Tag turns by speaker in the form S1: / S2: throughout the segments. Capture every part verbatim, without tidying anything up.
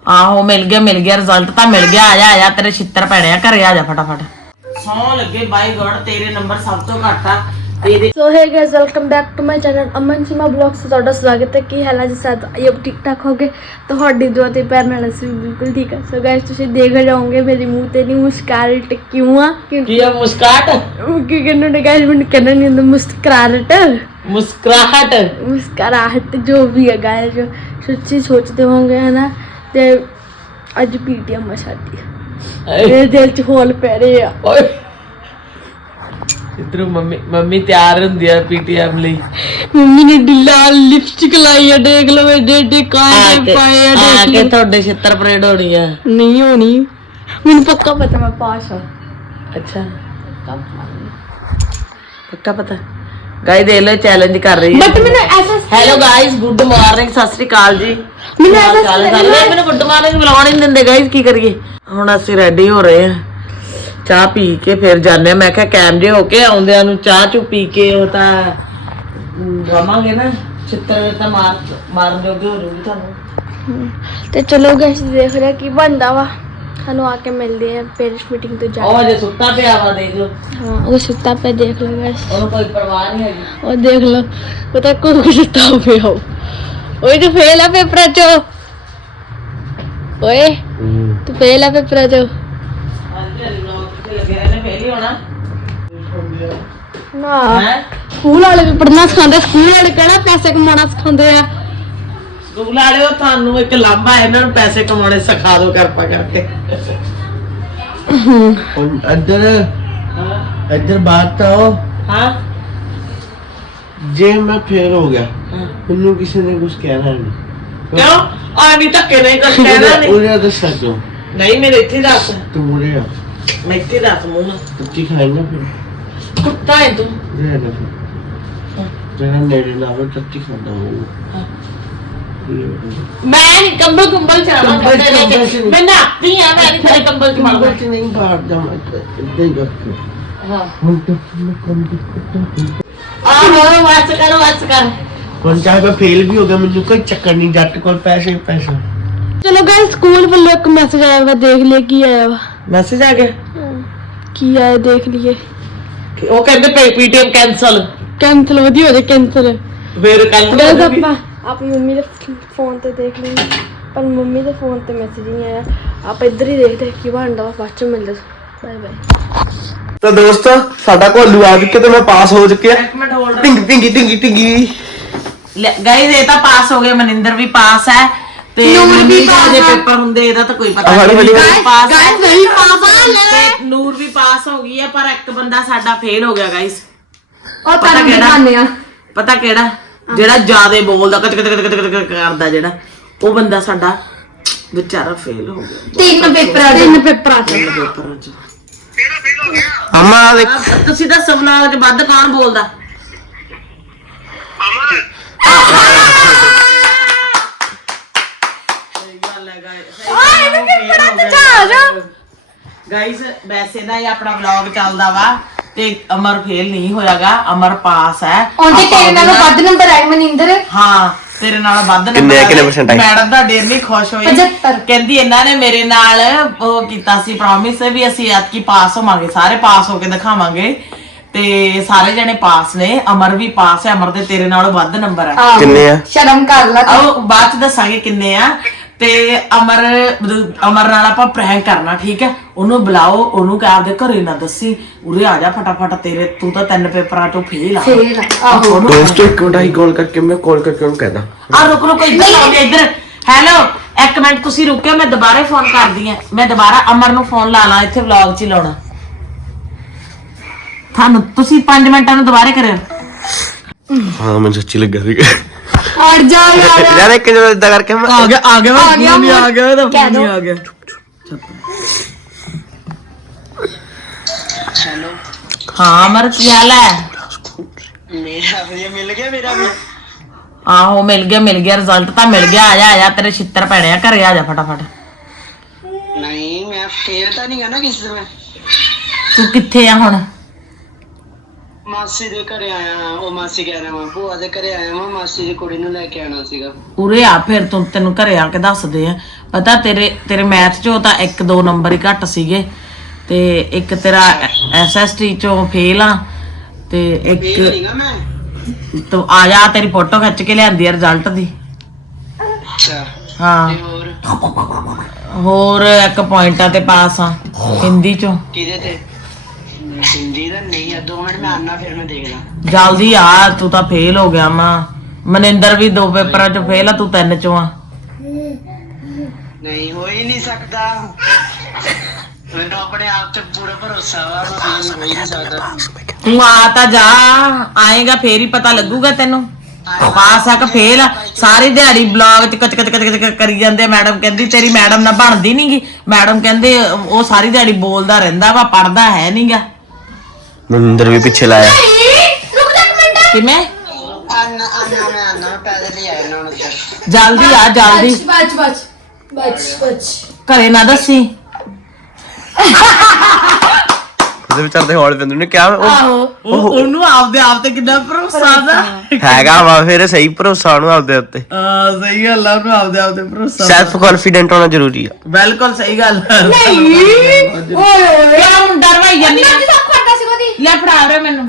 S1: ਆਹੋ ਮਿਲ ਗਿਆ ਮਿਲ ਗਿਆ ਰਿਜ਼ਲਟ ਤਾਂ ਮਿਲ ਗਿਆ। ਆ ਜਾ ਆ ਜਾ ਤੇਰੇ ਛਿੱਤਰ ਪੈਣੇ ਆ, ਘਰੇ ਆ ਜਾ ਫਟਾਫਟ। ਸੌ ਲੱਗੇ ਬਾਈ ਗॉड ਤੇਰੇ ਨੰਬਰ ਸਭ ਤੋਂ ਘੱਟ ਆ।
S2: So hey guys welcome back to my channel Aman Seema vlogs से ਤੁਹਾਡਾ ਸਵਾਗਤ ਹੈ। ਕੀ ਹਾਲ ਹੈ ਜੀ? ਸਾਥ ਆਇਓ ਠੀਕ ਠਾਕ ਹੋਗੇ ਤੁਹਾਡੀ ਦੁਆ ਤੇ ਪਿਆਰ ਨਾਲ ਅਸੀਂ ਬਿਲਕੁਲ ਠੀਕ ਹੈ। ਸੋ ਗਾਇਸ ਤੁਸੀਂ ਦੇਖ ਜਾਓਗੇ ਮੇਰੇ ਮੂੰਹ ਤੇ ਨਹੀਂ ਮੁਸਕਰਾਹਟ ਕਿਉਂ ਆ?
S1: ਕੀ ਆ ਮੁਸਕਰਾਹਟ?
S2: ਕੀ ਕਹਿੰਦੇ ਨੇ ਗਾਇਸ ਮੈਨੂੰ ਕਹਿੰਦੇ ਨਹੀਂ ਹੁੰਦਾ ਮੁਸਕਰਾਹਟ
S1: ਮੁਸਕਰਾਹਟ
S2: मुस्कुराहट जो भी है गाइस जो सच्ची सोचते होंगे है ना ते आज पीटीएम में शादी मेरे दिल च होल पै रहे आ।
S1: ਓਏ इधर मम्मी मम्मी तैयार ਹੁੰਦੀ ਆ ਪੀਟੀਐਮ ਲਈ।
S2: मम्मी ने लाल लिपस्टिक लाई है देख लो एडे एडे कांटे पाए है
S1: आ के ਤੁਹਾਡੇ ਛਿੱਤਰ ਪਰੇਡ ਹੋਣੀ ਆ।
S2: नहीं होनी मैंने पक्का पता मैं पास हूं।
S1: अच्छा पक्का पता गाइस देख लो चैलेंज कर रही है।
S2: बट मैंने ऐसा
S1: हेलो गाइस गुड मॉर्निंग सत श्री अकाल जी।
S2: मैंने ऐसा
S1: मैंने गुड मॉर्निंग बुलाਉਣ ਹੀ ਨਹੀਂ ਦਿੰਦੇ गाइस ਕੀ ਕਰੀਏ। ਹੁਣ ਅਸੀਂ ਰੈਡੀ ਹੋ ਰਹੇ ਹਾਂ ਚਾਹ ਪੀ ਕੇ ਫਿਰ ਜਾਂਦੇ ਆ। ਮੈਂ ਕਿਹਾ ਕੈਮ ਜੇ ਹੋ ਕੇ ਆਉਂਦਿਆਂ ਨੂੰ ਚਾਹ ਚੂ ਪੀ ਕੇ ਉਹ ਤਾਂ ਰਵਾਂਗੇ ਨਾ ਛਿੱਤਰ ਤਾਂ ਮਾਰ ਮਾਰਨ ਜੋਗੇ ਹੋ ਜੂਗੀ ਤੁਹਾਨੂੰ।
S2: ਤੇ ਚਲੋ ਗਾਇਸ ਦੇਖ ਰਿਹਾ ਕੀ ਬਣਦਾ ਵਾ ਸਾਨੂੰ ਆ ਕੇ ਮਿਲਦੇ ਆ ਪੇਰੈਂਟਸ ਮੀਟਿੰਗ ਤੋਂ ਜਾ।
S1: ਉਹ ਜੇ ਸੁੱਤਾ ਪਿਆ ਵਾ ਦੇਖ ਲਓ।
S2: ਹਾਂ ਉਹ ਸੁੱਤਾ ਪਿਆ ਦੇਖ ਲਓ ਗਾਇਸ।
S1: ਉਹਨੂੰ ਕੋਈ ਪਰਵਾਹ ਨਹੀਂ ਹੈਗੀ।
S2: ਉਹ ਦੇਖ ਲਓ ਉਹ ਤਾਂ ਕੋਈ ਸੁੱਤਾ ਪਿਆ ਹੋ। ਓਏ ਤੂੰ ਫੇਲ ਆ ਪੇਪਰਾਂ ਚ। ਓਏ ਤੂੰ ਫੇਲ ਆ ਪੇਪਰਾਂ ਚ। ਨਾ ਸਕੂਲ ਵਾਲੇ ਵੀ ਪੜ੍ਹਨਾ ਸਿਖਾਉਂਦੇ ਸਕੂਲ ਵਾਲੇ ਕਿਹੜਾ ਪੈਸੇ ਕਮਾਉਣਾ ਸਿਖਾਉਂਦੇ ਆ।
S1: ਸਕੂਲ ਵਾਲਿਓ ਤੁਹਾਨੂੰ ਇੱਕ ਲਾਂਭਾ ਇਹਨਾਂ ਨੂੰ ਪੈਸੇ ਕਮਾਉਣੇ ਸਿਖਾ ਦਿਓ ਕਿਰਪਾ ਕਰਕੇ।
S3: ਇੱਧਰ ਇੱਧਰ ਬਾਤ ਤਾਂ ਹੋ।
S1: ਹਾਂ
S3: ਜੇ ਮੈਂ ਫੇਰ ਹੋ ਗਿਆ ਮੈਨੂੰ ਕਿਸੇ ਨੇ ਕੁਝ ਕਹਿਣਾ ਨਹੀਂ।
S1: ਕਿਉਂ ਆ ਨਹੀਂ ਧੱਕੇ ਨਹੀਂ ਕੁਝ ਕਹਿਣਾ ਨਹੀਂ।
S3: ਉਹਨੇ ਦੱਸਿਆ ਕਿਉਂ
S1: ਨਹੀਂ ਮੇਰੇ ਇੱਥੇ ਦੱਸ।
S3: ਤੂੰ ਮੁਰੇ ਆ
S1: ਮੈਂ ਇੱਥੇ ਦੱਸ ਮੂੰਹ ਨਾਲ।
S3: ਕੁੱਤੀ ਖਾਏਗਾ ਫਿਰ
S1: ਕੁੱਤਾ ਹੈ ਤੂੰ।
S3: ਰਹਿ ਨਾ ਫਿਰ ਤੇਰਾ ਨੇੜੇ ਨਾ ਹੋ ਟੱਟੀ ਖਾਂਦਾ ਹੋ।
S1: ਮੈਂ ਨਹੀਂ ਕੰਬਲ ਕੰਬਲ ਚਾਹਣਾ ਮੈਂ ਨਾਤੀ ਆ। ਮੈਂ ਨਹੀਂ ਤੇਰੇ ਕੰਬਲ ਚ ਮਾਰਦਾ।
S3: ਕੁਝ ਨਹੀਂ ਬਾੜਦਾ ਮੈਂ ਇੱਦਾਂ ਹੀ ਰੱਖ।
S1: ਹਾਂ
S3: ਹੁਣ ਤਾਂ ਮੈਂ ਕੰਮ ਦਿੱਤਾ
S1: ਆਹੋ ਵਾਸ ਕਰ ਵਾਸ ਕਰ।
S3: ਹੁਣ ਚਾਹੇ ਮੈਂ ਫੇਲ ਵੀ ਹੋ ਗਿਆ ਮੈਨੂੰ ਕੋਈ ਚੱਕਰ ਨਹੀਂ। ਜੱਟ ਕੋਲ ਪੈਸੇ ਪੈਸੇ।
S2: ਚਲੋ ਗਾਇਸ ਸਕੂਲ ਵੱਲੋਂ ਇੱਕ ਮੈਸੇਜ ਆਇਆ ਵਾ ਦੇਖ ਲਿਆ ਕੀ ਆਇਆ ਵਾ।
S1: ਮੈਸੇਜ ਆ ਗਿਆ
S2: ਕੀ ਆਇਆ ਦੇਖ ਲਈਏ।
S1: ਉਹ ਕਹਿੰਦੇ ਪੀਟੀਐਮ ਕੈਨਸਲ।
S2: ਕੈਂਸਲ ਵਧੀ ਹੋ ਜਾ ਕੈਂਸਲ।
S1: ਫੇਰ ਕੱਲ
S2: ਗਾਇਸ ਆਪਾਂ ਆਪਣੀ ਮੰਮੀ ਦੇ ਫੋਨ ਤੇ ਦੇਖ ਲਈ ਪਰ ਮੰਮੀ ਦੇ ਫੋਨ ਤੇ ਮੈਸੇਜ ਨਹੀਂ ਆਇਆ। ਆਪਾਂ ਇੱਧਰ ਹੀ ਦੇਖਦੇ ਕੀ ਬਣਦਾ ਵਾ। ਬਾਅਦ ਚ ਮਿਲਦੇ। Bye bye.
S3: ਤਾਂ ਦੋਸਤੋ ਸਾਡਾ ਕੋਲੂ ਆ ਚੁੱਕੇ ਤੇ ਮੈਂ ਪਾਸ ਹੋ ਚੁੱਕਿਆ।
S1: ਇੱਕ ਮਿੰਟ ਹੋਲਡ।
S3: ਟਿੰਗ ਟਿੰਗ ਟਿੰਗ ਟਿੰਗੀ
S1: ਗਾਇਸ ਇਹ ਤਾਂ ਪਾਸ ਹੋ ਗਏ। ਮਨਿੰਦਰ ਵੀ ਪਾਸ ਹੈ ਤੇ ਨੂਰ ਵੀ ਪਾਸ ਹੈ। ਪੇਪਰ ਹੁੰਦੇ ਇਹਦਾ ਤਾਂ ਕੋਈ ਪਤਾ ਨਹੀਂ। ਪਾਸ
S2: ਗਾਇਸ ਨਹੀਂ ਪਾਸ ਆ
S1: ਤੇ ਨੂਰ ਵੀ ਪਾਸ ਹੋ ਗਈ ਹੈ ਪਰ ਇੱਕ ਬੰਦਾ ਸਾਡਾ ਫੇਲ ਹੋ ਗਿਆ ਗਾਇਸ।
S2: ਉਹ ਤਾਂ ਦਿਖਾਣੇ ਆ।
S1: ਪਤਾ ਕਿਹੜਾ? ਜਿਹੜਾ ਜ਼ਿਆਦਾ ਬੋਲਦਾ ਕਟ ਕਟ ਕਟ ਕਟ ਕਰਦਾ ਜਿਹੜਾ ਉਹ ਬੰਦਾ ਸਾਡਾ ਵਿਚਾਰਾ ਫੇਲ ਹੋ ਗਿਆ।
S2: ਤਿੰਨ ਪੇਪਰਾਂ ਤਿੰਨ ਪੇਪਰਾਂ ਚ
S1: ਪੇਪਰਾਂ ਚ।
S3: ਅਮਾ ਦੇਖ
S1: ਤੁਸੀਂ ਦੱਸੋ ਵਲੌਗ 'ਚ ਵੱਧ ਕੌਣ ਬੋਲਦਾ? ਗਾਇਸ ਵੈਸੇ ਨਾ ਇਹ ਆਪਣਾ ਵਲੌਗ ਚੱਲਦਾ ਵਾ ਤੇ ਅਮਰ ਫੇਲ ਨਹੀਂ ਹੋਇਆਗਾ। ਅਮਰ ਪਾਸ ਹੈ।
S2: ਉਹਦੇ ਤੇਰੇ ਨਾਲੋਂ ਵੱਧ ਨੰਬਰ ਆਏ ਮਨਿੰਦਰ।
S1: ਹਾਂ ਤੇਰੇ ਨਾਲ ਵੱਧ ਨੰਬਰ
S3: ਕਿੰਨੇ ਕਿੰਨੇ ਪਰਸੈਂਟ ਆਏ?
S1: ਮੈਡਮ ਦਾ ਡੇਰ ਨਹੀਂ ਖੁਸ਼ ਹੋਈ।
S2: ਪਝੱਤਰ।
S1: ਕਹਿੰਦੀ ਇਹਨਾਂ ਨੇ ਮੇਰੇ ਨਾਲ ਉਹ ਕੀਤਾ ਸੀ ਪ੍ਰੋਮਿਸ ਵੀ ਅਸੀਂ ਐਤਕੀ ਪਾਸ ਹੋਵਾਂਗੇ ਸਾਰੇ ਪਾਸ ਹੋ ਕੇ ਦਿਖਾਵਾਂਗੇ ਤੇ ਸਾਰੇ ਜਣੇ ਪਾਸ ਨੇ। ਅਮਰ ਵੀ ਪਾਸ ਹੈ। ਅਮਰ ਦੇ ਤੇਰੇ ਨਾਲੋਂ ਵੱਧ ਨੰਬਰ ਹੈ।
S3: ਕਿੰਨੇ ਆ?
S2: ਸ਼ਰਮ ਕਰ ਲੈ।
S1: ਆਓ ਬਾਅਦ ਚ ਦੱਸਾਂਗੇ ਕਿੰਨੇ ਆ। ਤੇ ਅਮਰ ਅਮਰ ਨਾਲ ਆਪਾਂ ਪ੍ਰੈਂਕ ਕਰਨਾ ਠੀਕ ਹੈ। ਉਹਨੂੰ ਬੁਲਾਓ ਉਹਨੂੰ ਕਹਿ ਆਪਦੇ ਘਰੇ ਨਾ ਦੱਸੀ ਉਰੇ ਆ ਜਾ ਫਟਾਫਟ ਤੇਰੇ ਤੂੰ ਤਾਂ ਤਿੰਨ ਪੇਪਰਾਂ ਚੋਂ ਫੇਲ ਆ।
S2: ਆਹੋ
S3: ਦੋਸਤੋ ਇੱਕ ਮਿੰਟ ਆਈ ਕਾਲ ਕਰਕੇ ਮੈਂ ਕਾਲ ਕਰਕੇ ਉਹਨੂੰ ਕਹਿਦਾ
S1: ਆ ਰੁਕ ਰੁਕ ਇੱਧਰ ਆਓ ਇੱਧਰ। ਹੈਲੋ ਇੱਕ ਮਿੰਟ ਤੁਸੀਂ ਰੁਕਿਓ ਮੈਂ ਦੁਬਾਰਾ ਫੋਨ ਕਰਦੀ ਆ। ਮੈਂ ਦੁਬਾਰਾ ਅਮਰ ਨੂੰ ਫੋਨ ਲਾ ਲਾਂ ਇੱਥੇ ਵਲੌਗ 'ਚ ਹੀ ਲਾਉਣਾ ਤੁਹਾਨੂੰ। ਤੁਸੀਂ ਪੰਜ ਮਿੰਟਾਂ ਨੂੰ ਦੁਬਾਰਾ ਕਰਿਓ।
S3: ਹਾਂ ਮੈਨੂੰ ਸੱਚੀ ਲੱਗਾ ਸੀ।
S2: ਹਟ ਜਾ ਯਾਰ।
S3: ਯਾਰ ਇੱਕ ਜਦੋਂ ਇਦਾਂ ਕਰਕੇ ਮੈਂ
S1: ਆ ਗਿਆ ਆ ਗਿਆ
S2: ਆ ਗਿਆ
S1: ਨਹੀਂ ਆ ਗਿਆ ਤਾਂ
S2: ਕਹਿ ਦਿਓ।
S1: ਨਹੀਂ ਆ ਗਿਆ। ਹਾਂ ਅਮਰ ਕੀ ਹਾਲ ਹੈ?
S3: ਮੇਰਾ ਵੀ ਮਿਲ ਗਿਆ ਮੇਰਾ ਵੀ।
S1: ਆਹੋ ਮਿਲ ਗਿਆ ਮਿਲ ਗਿਆ ਰਿਜ਼ਲਟ ਤਾਂ ਮਿਲ ਗਿਆ। ਆ ਜਾ ਆ ਜਾ ਤੇਰੇ ਛਿੱਤਰ ਪੈਣੇ ਆ। ਘਰੇ ਆ ਜਾ ਫਟਾਫਟ।
S4: ਨਹੀਂ ਮੈਂ ਫੇਰ ਤਾਂ ਨਹੀਂ ਗਾ ਨਾ ਕਿਸੇ ਤਰ੍ਹਾਂ।
S1: ਤੂੰ ਕਿੱਥੇ ਆ ਹੁਣ?
S4: ਮਾਸੀ ਦੇ ਘਰੇ ਆਇਆ ਉਹ ਮਾਸੀ ਕਹਿ ਰਿਹਾ ਮੈਂ ਭੂਆ ਦੇ ਘਰੇ ਆਇਆ ਮੈਂ ਮਾਸੀ ਦੀ ਕੁੜੀ ਨੂੰ ਲੈ ਕੇ ਆਣਾ ਸੀਗਾ
S1: ਉਰੇ ਆ ਫਿਰ ਤੂੰ ਤੈਨੂੰ ਘਰੇ ਆ ਕੇ ਦੱਸਦੇ ਆ ਪਤਾ ਤੇਰੇ ਤੇਰੇ ਮੈਥ ਚੋਂ ਤਾਂ ਇੱਕ ਦੋ ਨੰਬਰ ਹੀ ਘੱਟ ਸੀਗੇ ਤੇ ਇੱਕ ਤੇਰਾ ਐਸਐਸਟੀ ਚੋਂ ਫੇਲ ਆ ਤੇ ਇੱਕ
S4: ਇਹ ਨਹੀਂਗਾ ਮੈਂ
S1: ਤੂੰ ਆ ਜਾ ਤੇਰੀ ਫੋਟੋ ਖਿੱਚ ਕੇ ਲਿਆਂਦੀ ਆ ਰਿਜ਼ਲਟ ਦੀ
S4: ਅੱਛਾ
S1: ਹਾਂ
S4: ਤੇ ਹੋਰ
S1: ਹੋਰ ਇੱਕ ਪੁਆਇੰਟਾਂ ਤੇ ਪਾਸ ਆ ਹਿੰਦੀ ਚੋਂ
S4: ਕਿਹਦੇ ਤੇ ਹਿੰਦੀ ਦਾ ਨਹੀਂ ਆ ਦੋ ਮਿੰਟ ਮੈਂ ਆਨਾ ਫਿਰ ਮੈਂ ਦੇਖਦਾ
S1: ਜਲਦੀ ਆ ਤੂੰ ਤਾਂ ਫੇਲ ਹੋ ਗਿਆ ਮਾਂ ਮਨਿੰਦਰ ਵੀ ਦੋ ਪੇਪਰਾਂ ਚੋਂ ਫੇਲ ਆ ਤੂੰ ਤਿੰਨ ਚੋਂ ਆ
S4: ਨਹੀਂ ਹੋ ਹੀ ਨਹੀਂ ਸਕਦਾ ਮੈਨੂੰ ਆਪਣੇ ਆਪ ਤੇ ਪੂਰਾ ਭਰੋਸਾ ਵਾ ਮੈਂ ਫੇਲ ਹੋ ਹੀ ਨਹੀਂ ਸਕਦਾ
S1: ਤੂੰ ਆ ਤਾਂ ਜਾ ਆਏਗਾ ਫੇਰ ਹੀ ਪਤਾ ਲੱਗੂਗਾ ਤੈਨੂੰ ਪਾਸ ਆ ਕਿ ਫੇਲ ਆ ਸਾਰੀ ਦਿਹਾੜੀ ਬਲੌਗ ਚ ਕਚ ਕਚ ਕਚ ਕਚ ਕਰੀ ਜਾਂਦੇ ਮੈਡਮ ਕਹਿੰਦੀ ਤੇਰੀ ਮੈਡਮ ਨਾਲ ਬਣਦੀ ਨਹੀਂਗੀ ਮੈਡਮ ਕਹਿੰਦੇ ਉਹ ਸਾਰੀ ਦਿਹਾੜੀ ਬੋਲਦਾ ਰਹਿੰਦਾ ਵਾ ਪੜਦਾ ਹੈ ਨਹੀਂਗਾ
S3: ਮਨਿੰਦਰ ਵੀ ਪਿੱਛੇ ਲਾਇਆ
S1: ਕਿਵੇਂ
S4: ਆਨਾ ਆਨਾ ਮੈਂ ਆਨਾ ਪੈਦਲ ਹੀ ਆਇਆ ਨਾ ਹੁਣ
S1: ਜਲਦੀ ਆ ਜਲਦੀ
S2: बच बच बच बच
S1: ਘਰੇ ਨਾ ਦੱਸੀ
S3: ਉਹਦੇ ਵਿਚਾਰਦੇ ਹੌਲ ਪੈਂਦੇ ਨੇ ਕਿਹਾ ਉਹ
S1: ਆਹੋ ਉਹ ਉਹਨੂੰ ਆਪਦੇ ਆਪ ਤੇ ਕਿੰਨਾ ਭਰੋਸਾ ਦਾ
S3: ਹੈਗਾ ਵਾ ਫਿਰ ਸਹੀ ਭਰੋਸਾ ਉਹਨੂੰ ਆਪਦੇ ਉੱਤੇ
S1: ਆ ਸਹੀ ਗੱਲ ਆ ਉਹਨੂੰ ਆਪਦੇ ਆਪ ਤੇ ਭਰੋਸਾ
S3: ਸੈਲਫ ਕੌਨਫੀਡੈਂਟ ਹੋਣਾ ਜ਼ਰੂਰੀ ਆ
S1: ਬਿਲਕੁਲ ਸਹੀ ਗੱਲ
S2: ओए
S1: ਕਿਆ ਹੁਣ ਡਰਵਾਈ ਜਾਂਦੀ
S2: मैं सब करता सी कोदी
S1: ਲੈ ਫੜਾ ਰੇ ਮੈਨੂੰ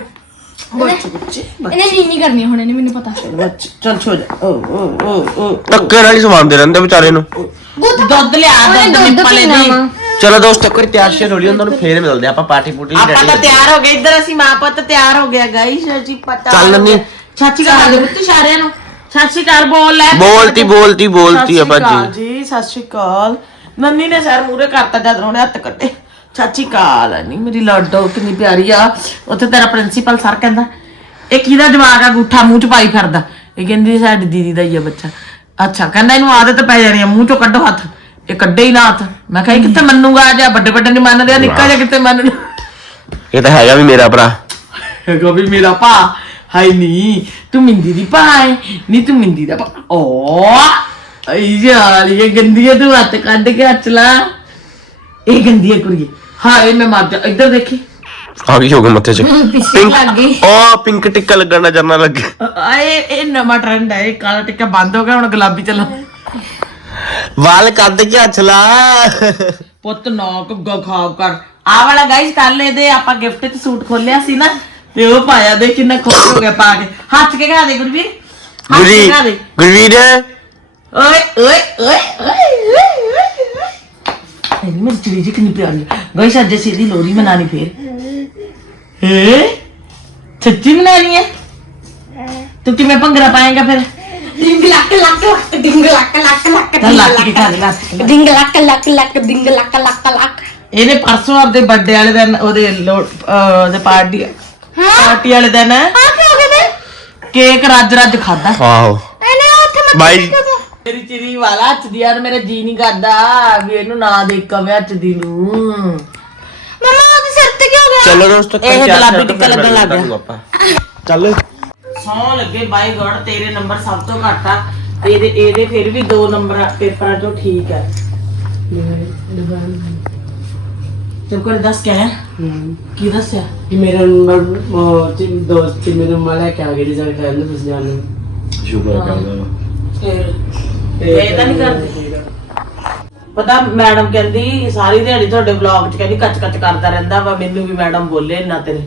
S2: इन्हें नी नहीं करनी होने नहीं मैंने पता
S1: ਬੱਚ ਚੱਲ ਛੋ ਜਾ ਓ ਓ ਓ ਓ
S3: ਟੱਕੇ ਨਾਲ ਹੀ ਸਵਾਉਂਦੇ ਰਹਿੰਦੇ ਵਿਚਾਰੇ ਨੂੰ
S1: ਦੁੱਧ ਲਿਆ ਦੁੱਧ ਨਿੱਪਲੇ ਦੀ
S3: ਚਲੋ ਦੋਸਤੋ ਕੋਈ ਤਿਆਰ ਸ਼ੇਰ ਹੋ ਲਈ ਉਹਨਾਂ ਨੂੰ ਫੇਰ ਮਿਲਦੇ ਆਪਾਂ ਪਾਰਟੀ ਪੂਟੀ
S1: ਆਪਾਂ ਤਾਂ ਤਿਆਰ ਹੋ ਗਏ ਇੱਧਰ ਅਸੀਂ ਮਾਂ ਪੁੱਤ ਤਿਆਰ ਹੋ ਗਿਆ ਗਾਈਸ ਜੀ ਪਤਾ
S3: ਚੱਲ ਨੰਨੀ।
S1: ਚਾਚੀ ਕਾ ਦੇ ਪੁੱਤ ਸਾਰਿਆਂ ਨੂੰ ਸਤਿ ਸ਼੍ਰੀ ਅਕਾਲ ਬੋਲ ਲੈ
S3: ਬੋਲਤੀ ਬੋਲਤੀ ਬੋਲਤੀ ਆ
S1: ਸਤਿ ਸ਼੍ਰੀ
S3: ਭਾਜੀ
S1: ਅਕਾਲ ਜੀ ਸਤਿ ਸ਼੍ਰੀ ਅਕਾਲ ਨੰਨੀ ਨੇ ਸਰ ਮੂਰੇ ਕਰਤਾ ਜਦ ਉਹਨੇ ਹੱਥ ਕੱਟੇ ਸਤਿ ਸ਼੍ਰੀ ਅਕਾਲ ਨਹੀਂ ਮੇਰੀ ਲਾਡੋ ਕਿੰਨੀ ਪਿਆਰੀ ਆ ਉੱਥੇ ਤੇਰਾ ਪ੍ਰਿੰਸੀਪਲ ਸਰ ਕਹਿੰਦਾ ਇਹ ਕਿਹਦਾ ਜਵਾਕ ਆ ਗੁੱਠਾ ਮੂੰਹ ਚ ਪਾਈ ਫਿਰਦਾ ਇਹ ਕਹਿੰਦੀ ਸਾਡੀ ਦੀਦੀ ਦਾ ਹੀ ਆ ਬੱਚਾ ਅੱਛਾ ਕਹਿੰਦਾ ਇਹਨੂੰ ਆਦਤ ਪੈ ਜਾਣੀ ਆ ਮੂੰਹ ਚੋਂ ਕੱਢੋ ਹੱਥ ਇਹ ਕੱਢੇ ਹੀ ਨਾ ਹੱਥ ਮੈਂ ਕਿਹਾ ਇਹ ਕਿੱਥੇ ਮੰਨੂਗਾ ਜਾਂ ਵੱਡੇ ਵੱਡੇ ਨਹੀਂ ਮੰਨਦੇ ਆ ਨਿੱਕਾ ਜਿਹਾ ਕਿੱਥੇ ਮੰਨ
S3: ਇਹ ਤਾਂ ਹੈਗਾ ਵੀ ਮੇਰਾ ਭਰਾ
S1: ਹੈਗਾ ਵੀ ਮੇਰਾ ਭਾ ਹਾਈ ਨਹੀਂ ਤੂੰ ਮਿੰਦੀ ਦੀ ਭਾ ਹੈ ਨਹੀਂ ਤੂੰ ਮਿੰਦੀ ਦਾ ਭਾ ਓ ਆਈ ਯਾਰ ਇਹ ਗੰਦੀ ਹੈ ਤੂੰ ਹੱਥ ਕੱਢ ਕੇ ਹੱਥ ਲਾ ਇਹ ਗੰਦੀ ਹੈ ਕੁੜੀ ਹਾਏ ਮੈਂ ਮਰ ਜਾ ਇੱਧਰ ਦੇਖੀ
S3: ਆ ਗਈ ਹੋ ਗਿਆ ਮੱਥੇ 'ਚ
S2: पीछे लग गई
S3: ਓ ਪਿੰਕ ਟਿੱਕਾ ਲੱਗਣ ਨਜ਼ਰ ਨਾ ਲੱਗੇ
S1: ਆਏ ਇਹ ਨਵਾਂ ਟ੍ਰੈਂਡ ਹੈ ਇਹ ਕਾਲਾ ਟਿੱਕਾ ਬੰਦ ਹੋ ਗਿਆ ਹੁਣ ਗੁਲਾਬੀ ਚੱਲਣ
S3: ਵਾਲ ਕੱਢ ਕੇ ਹੱਥ ਲਾ
S1: ਪੁੱਤ ਨਾ ਕੁੱਗਾ ਖਾਬ ਕਰ ਆ ਵਾਲਾ ਗਾਈਸ ਕੱਲ ਇਹਦੇ ਆਪਾਂ ਗਿਫਟ ਚ ਸੂਟ ਖੋਲਿਆ ਸੀ ਨਾ ਤੇ ਉਹ ਪਾਇਆ ਦੇ ਕਿੰਨਾ ਖੁਸ਼ ਹੋ ਗਿਆ ਪਾ ਕੇ ਹੱਥ ਕੇ ਖਾ ਦੇ ਗੁਰਵੀਰ ਹੱਥ
S3: ਗੁਰੀ
S1: ਕੇ ਖਾ ਦੇ
S3: ਗੁਰਵੀਰ
S1: ਓਏ ਓਏ ਓਏ ਓਏ ਇਹ ਮੇਰੀ ਚਿੜੀ ਜੀ ਕਿੰਨੀ ਪਿਆਰੀ ਹੈ ਗਾਈਸ ਅੱਜ ਅਸੀਂ ਦੀ ਲੋਰੀ ਮਨਾਣੀ ਫੇਰ ਹੈ ਸੱਚੀ ਮਨਾਣੀ ਹੈ ਤੂੰ ਕਿਵੇਂ ਭੰਗੜਾ ਪਾਏਗਾ ਫਿਰ
S2: डिंग लक लक लक डिंग लक लक लक
S1: ਚੱਲ ਲੱਕ ਕੇ ਖਾ ਦੇ ਲੱਕ ਕੇ।
S2: डिंग लक लक लक डिंग लक लक लक
S1: ਇਹਨੇ ਪਰਸੋਂ ਆਪਦੇ ਬਰਥਡੇ ਵਾਲੇ ਦਿਨ ਉਹਦੇ ਲੋ- ਅਹ ਉਹਦੇ ਪਾਰਟੀ ਪਾਰਟੀ ਵਾਲੇ ਦਿਨ
S2: हां क्या हो गया
S1: ਕੇਕ ਰੱਜ ਰੱਜ ਖਾਦਾ
S3: ਆਹੋ
S2: मैंने ओथे मत
S3: ਬਾਈ
S1: ਮੇਰੀ ਚਿੜੀ ਵਾਲਾ ਹੱਥ ਦੀ ਯਾਰ ਮੇਰਾ ਜੀ ਨਹੀਂ ਕਰਦਾ ਵੀ ਇਹਨੂੰ ਨਾ ਦੇਖਾਂ ਮੈਂ ਹੱਥ ਦੀ ਨੂੰ
S2: मम्मा ओथे सिर ते क्या हो गया
S3: ਚਲੋ ਦੋਸਤੋ
S1: ਇਹ ਗੁਲਾਬੀ ਟਿੱਕਾ ਲੱਗਣ ਲੱਗ ਗਿਆ।
S3: ਆਪਾਂ ਚੱਲ
S1: ਸੌ ਲੱਗੇ ਬਾਈ ਗੋਡ ਤੇਰੇ ਨੰਬਰ ਸਭ ਤੋਂ ਘੱਟ ਆ ਤੇ ਇਹਦੇ ਇਹਦੇ ਫਿਰ ਵੀ ਦੋ ਨੰਬਰ ਪੇਪਰਾਂ ਚੋਂ ਠੀਕ ਹੈ ਚੁੱਪ ਕਰ ਦੱਸ ਕਿਆ ਹੈ ਕੀ ਦੱਸਿਆ
S5: कि मेरा नंबर दोस्त मेरे माला क्या आगे रिजल्ट है ना तुझे जाने
S3: ਸ਼ੁਕਰ ਕਰਦਾ
S1: ਫਿਰ ਇਹ ਤਾਂ ਨਹੀਂ ਕਰਦੇ ਪਤਾ ਮੈਡਮ ਕਹਿੰਦੀ ਸਾਰੀ ਦਿਹਾੜੀ ਤੁਹਾਡੇ ਵਲੌਗ 'ਚ ਕਹਿੰਦੀ ਕੱਚ ਕੱਚ ਕਰਦਾ ਰਹਿੰਦਾ ਵਾ ਮੈਨੂੰ ਵੀ ਮੈਡਮ ਬੋਲੇ ਇੰਨਾ ਤੇਰੇ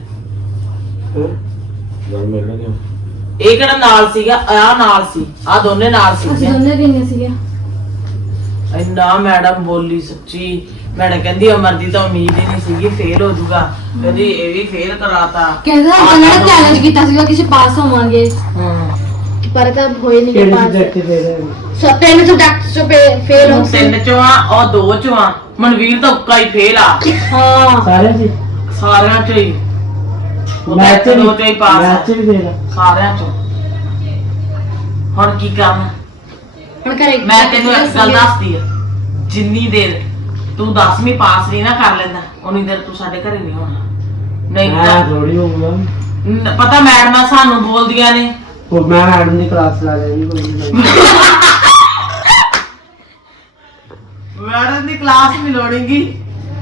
S3: ਗੱਲ ਮੇਰੇ ਨਾਲ ਕਿਉਂ
S1: ਇਹ ਕਿਹੜਾ ਨਾਲ ਸੀਗਾ ਆ ਨਾਲ ਸੀ ਆ ਦੋਨੇ ਨਾਲ ਸੀ
S2: दोनों किन्ने सी
S1: ਇੰਨਾ ਮੈਡਮ ਬੋਲੀ ਸੱਚੀ ਮੈਡਮ ਕਹਿੰਦੀ ਅਮਰ ਦੀ ਤਾਂ ਉਮੀਦ ਹੀ ਨਹੀਂ ਸੀਗੀ ਫੇਲ ਹੋ ਜਾਊਗਾ ਕਹਿੰਦੀ ਇਹ ਵੀ ਫੇਲ ਕਰਾਤਾ
S2: कहता कन्नड़ चैलेंज कीता सीगा किसी पास होवांगे
S1: ਹਾਂ
S2: पर तब होए नहीं के पास
S5: सब्जेक्ट फेल
S2: सब तीन सब्जेक्ट चो पे फेल हो
S1: ਤਿੰਨ ਚੋਂ ਆ ਉਹ ਦੋ ਚੋਂ ਆ ਮਨਵੀਰ ਤਾਂ ਉੱਕਾ ਹੀ ਫੇਲ ਆ
S2: हां
S5: सारे जी
S1: ਸਾਰਿਆਂ ਚੋਂ ਹੀ ਉਹ ਤਾਂ
S5: मैथ
S1: ਇੱਕ ਦੋ ਚੋਂ ਹੀ ਪਾਸ ਆ
S5: मैथ भी फेल
S1: ਸਾਰਿਆਂ ਚੋਂ ਹੁਣ ਕੀ ਕੰਮ
S2: ਹੁਣ करे
S1: ਮੈਂ ਤੈਨੂੰ ਇੱਕ ਗੱਲ ਦੱਸਦੀ ਆ ਜਿੰਨੀ ਦੇਰ ਤੂੰ ਦਸਵੀਂ ਪਾਸ ਨਹੀਂ ਨਾ ਕਰ ਲੈਂਦਾ ਉਨੀ ਦੇਰ ਤੂੰ ਸਾਡੇ ਘਰੇ ਨਹੀਂ ਆਉਣਾ ਨਹੀਂ
S5: मैं
S1: ਤਾਂ
S5: थोड़ी होऊंगा
S1: ਨ- ਪਤਾ ਮੈਡਮਾਂ ਸਾਨੂੰ ਬੋਲਦੀਆਂ ਨੇ
S5: वो मैं मैडम की क्लास ला रही हूं
S1: ਮੈਡਮ ਦੀ ਕਲਾਸ ਵੀ ਲੋੜੇਗੀ